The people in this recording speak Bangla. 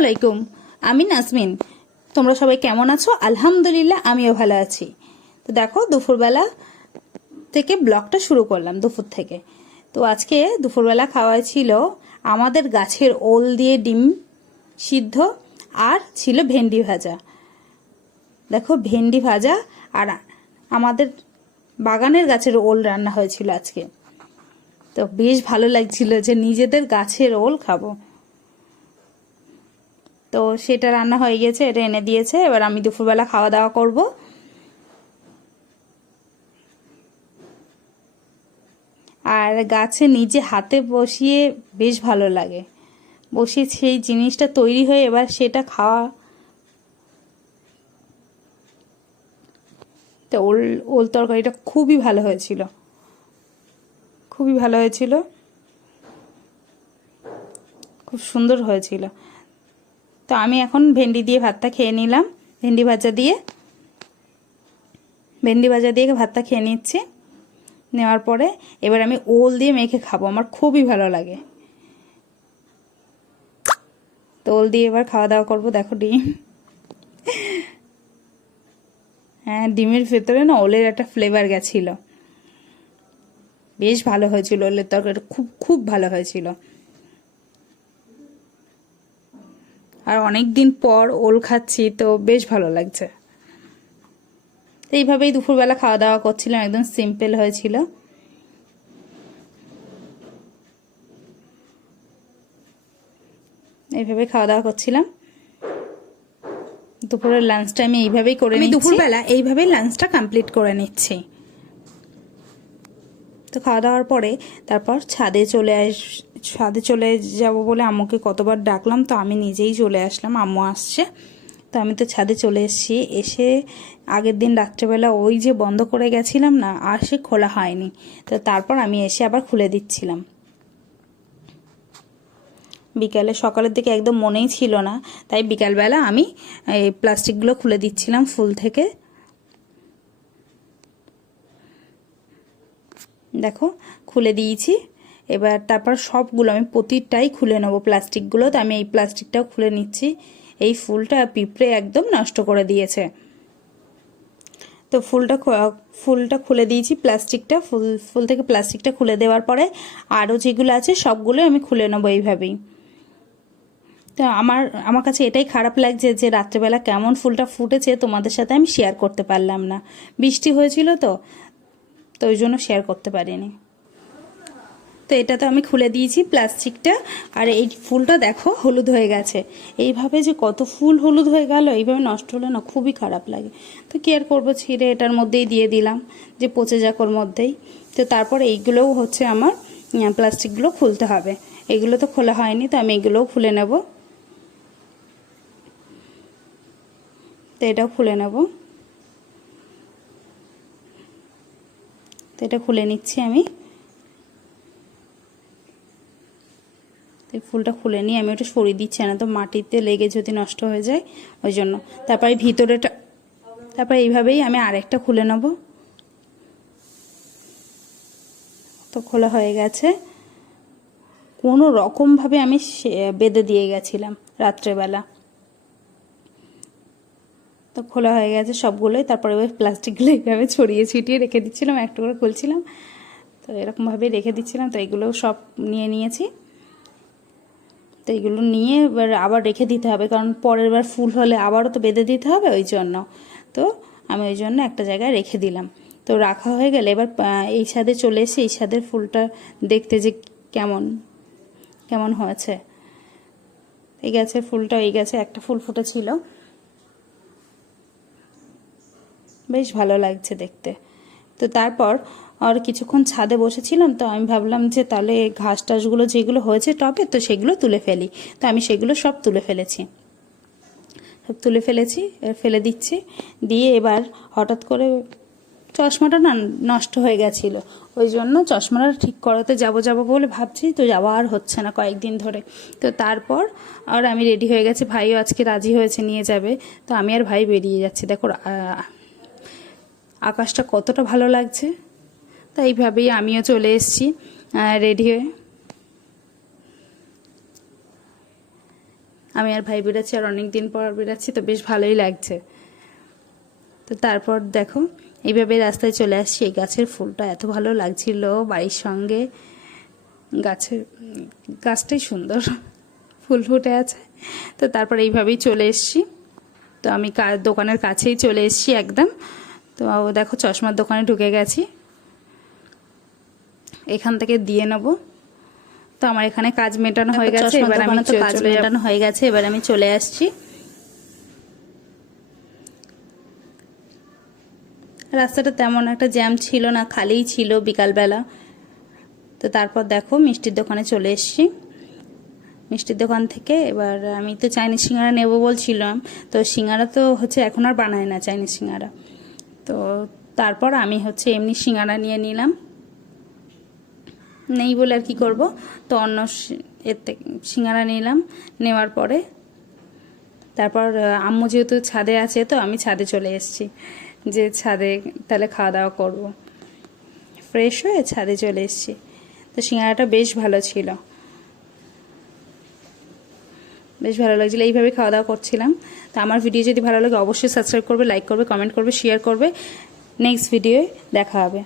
আলাইকুম, আমি নাজমিন। তোমরা সবাই কেমন আছো? আলহামদুলিল্লাহ আমিও ভালো আছি। তো দেখো, দুপুরবেলা থেকে ব্লগটা শুরু করলাম, দুপুর থেকে। তো আজকে দুপুরবেলা খাওয়াই ছিল আমাদের গাছের ওল দিয়ে ডিম সিদ্ধ, আর ছিল ভেন্ডি ভাজা। দেখো, ভেন্ডি ভাজা আর আমাদের বাগানের গাছের ওল রান্না হয়েছিল আজকে। তো বেশ ভালো লাগছিল যে নিজেদের গাছের ওল খাবো। তো সেটা রান্না হয়ে গেছে, এটা এনে দিয়েছে। এবার আমি দুপুরবেলা খাওয়া দাওয়া করব। আর গাছে নিজে হাতে বসিয়ে বেশ ভালো লাগে, বসিয়ে সেই জিনিসটা তৈরি হয়ে এবার সেটা খাওয়া। তো ওল তরকারিটা খুবই ভালো হয়েছিল, খুবই ভালো হয়েছিল, খুব সুন্দর হয়েছিল। তো আমি এখন ভেন্ডি দিয়ে ভাতটা খেয়ে নিলাম, ভেন্ডি ভাজা দিয়ে ভাতটা খেয়ে নিচ্ছি। নেওয়ার পরে এবার আমি ওল দিয়ে মেখে খাবো, আমার খুবই ভালো লাগে। তো ওল দিয়ে এবার খাওয়া দাওয়া করবো। দেখো ডিম, হ্যাঁ ডিমের ভেতরে না ওলের একটা ফ্লেভার গেছিল, বেশ ভালো হয়েছিল। ওলের তরকারিটা খুব খুব ভালো হয়েছিল। আর অনেক দিন পর ওল খাচ্ছি, তো বেশ ভালো লাগছে। তো এইভাবেই দুপুরবেলা খাওয়া দাওয়া করছিলাম, একদম সিম্পল হয়েছিল। এইভাবে খাওয়া দাওয়া করছিলাম। দুপুরের লাঞ্চটা আমি এইভাবেই করে নিচ্ছি, দুপুরবেলা এইভাবেই লাঞ্চটা কমপ্লিট করে নিচ্ছি। তো খাওয়া দাওয়ার পরে তারপর ছাদে চলে যাব বলে আম্মুকে কতবার ডাকলাম, তো আমি নিজেই চলে আসলাম। আম্মু আসছে, তো আমি তো ছাদে চলে এসেছি। এসে আগের দিন রাত্রেবেলা ওই যে বন্ধ করে গেছিলাম না, আর সে খোলা হয়নি। তো তারপর আমি এসে আবার খুলে দিচ্ছিলাম। বিকালে, সকালের দিকে একদম মনেই ছিল না, তাই বিকালবেলা আমি এই প্লাস্টিকগুলো খুলে দিচ্ছিলাম ফুল থেকে। দেখো, খুলে দিয়েছি। এবার তারপর সবগুলো আমি প্রতিটাই খুলে নেবো প্লাস্টিকগুলো। তো আমি এই প্লাস্টিকটাও খুলে নিচ্ছি। এই ফুলটা পিঁপড়ে একদম নষ্ট করে দিয়েছে। তো ফুলটা খুলে দিয়েছি, প্লাস্টিকটা ফুল থেকে প্লাস্টিকটা খুলে দেওয়ার পরে আরও যেগুলো আছে সবগুলো আমি খুলে নেবো এইভাবেই। তো আমার কাছে এটাই খারাপ লাগছে যে রাত্রেবেলা কেমন ফুলটা ফুটেছে তোমাদের সাথে আমি শেয়ার করতে পারলাম না। বৃষ্টি হয়েছিল তো ওই জন্য শেয়ার করতে পারিনি। তো এটা তো আমি খুলে দিয়েছি প্লাস্টিকটা। আর এই ফুলটা দেখো হলুদ হয়ে গেছে। এইভাবে যে কত ফুল হলুদ হয়ে গেল, এইভাবে নষ্ট হলে না খুবই খারাপ লাগে। তো কি আর করবো, ছিঁড়ে এটার মধ্যেই দিয়ে দিলাম, যে পচে যাক ওর মধ্যেই। তো তারপর এইগুলোও হচ্ছে আমার প্লাস্টিকগুলো খুলতে হবে। এগুলো তো খোলা হয়নি, তো আমি এগুলোও খুলে নেব। তো এটাও খুলে নেব। তো এটা খুলে নিচ্ছি আমি। ফুলটা খুলে নিয়ে আমি ওটা সরিয়ে দিচ্ছি, না তো মাটিতে লেগে যদি নষ্ট হয়ে যায়, ওই জন্য। তারপরে ভিতরেটা, তারপরে এইভাবেই আমি আরেকটা খুলে নেব। তো খোলা হয়ে গেছে। কোনো রকমভাবে আমি বেঁধে দিয়ে গেছিলাম রাত্রেবেলা। তো খোলা হয়ে গেছে সবগুলোই। তারপরে ওই প্লাস্টিকগুলো এইভাবে ছড়িয়ে ছিটিয়ে রেখে দিচ্ছিলাম, একটা করে খুলছিলাম। তো এরকমভাবে রেখে দিচ্ছিলাম। তো এগুলোও সব নিয়ে নিয়েছি। তো এগুলো নিয়ে এবার আবার রেখে দিতে হবে, কারণ পরের বার ফুল হলে আবারও তো বেঁধে দিতে হবে, ওই জন্য। তো আমি ওই জন্য একটা জায়গায় রেখে দিলাম। তো রাখা হয়ে গেলে এবার এই ছাদে চলে এসে এই ছাদের ফুলটা দেখতে যে কেমন কেমন হয়েছে। এই গাছের ফুলটা, এই গাছে একটা ফুল ফুটেছিল, বেশ ভালো লাগছে দেখতে। তো তারপর আর কিছুক্ষণ ছাদে বসেছিলাম, তো আমি ভাবলাম যে তাহলে ঘাস টাসগুলো যেগুলো হয়েছে টবে, তো সেগুলো তুলে ফেলি। তো আমি সেগুলো সব তুলে ফেলেছি, ফেলে দিচ্ছি। দিয়ে এবার হঠাৎ করে চশমাটা না নষ্ট হয়ে গেছিল, ওই জন্য চশমাটা ঠিক করাতে যাব বলে ভাবছি, তো যাওয়া আর হচ্ছে না কয়েকদিন ধরে। তো তারপর আর আমি রেডি হয়ে গেছি, ভাইও আজকে রাজি হয়েছে নিয়ে যাবে। তো আমি আর ভাই বেরিয়ে যাচ্ছি। দেখো আকাশটা কতটা ভালো লাগছে। তো এইভাবেই আমিও চলে এসেছি রেডি হয়ে। আমি আর ভাই বেরাচ্ছি, আর অনেক দিন পর বেরাচ্ছি, তো বেশ ভালোই লাগছে। তো তারপর দেখো এইভাবে রাস্তায় চলে আসছি। এই গাছের ফুলটা এত ভালো লাগছিল, বাড়ির সঙ্গে গাছটাই সুন্দর, ফুল ফুটে আছে। তো তারপর এইভাবেই চলে এসছি। তো আমি দোকানের কাছেই চলে এসছি একদম। তো দেখো চশমার দোকানে ঢুকে গেছি, এখান থেকে দিয়ে নেব। তো আমার এখানে কাজ মেটানো হয়ে গেছে, এবার আমি কাজ মেটানো হয়ে গেছে, এবার আমি চলে আসছি। রাস্তাটা তেমন একটা জ্যাম ছিল না, খালিই ছিল বিকালবেলা। তো তারপর দেখো মিষ্টির দোকানে চলে এসছি। মিষ্টির দোকান থেকে এবার আমি তো চাইনিজ সিঙ্গারা নেব বলছিলাম, তো সিঙ্গারা তো হচ্ছে এখন আর বানায় না চাইনিজ সিঙ্গারা। তো তারপর আমি হচ্ছে এমনি সিঙ্গারা নিয়ে নিলাম, নেই বলে আর কি করব। তো অন্য এর থেকে সিঙ্গারা নিলাম, নেওয়ার পরে তারপর আম্মু যেহেতু ছাদে আছে, তো আমি ছাদে চলে এসেছি, যে ছাদে তাহলে খাওয়া দাওয়া করব। ফ্রেশ হয়ে ছাদে চলে এসেছি। তো সিঙ্গারাটা বেশ ভালো ছিল, বেশ ভালো লাগছিলো। এইভাবে খাওয়া দাওয়া করছিলাম। তো আমার ভিডিও যদি ভালো লাগে অবশ্যই সাবস্ক্রাইব করবে, লাইক করবে, কমেন্ট করবে, শেয়ার করবে। নেক্সট ভিডিওয়ে দেখা হবে।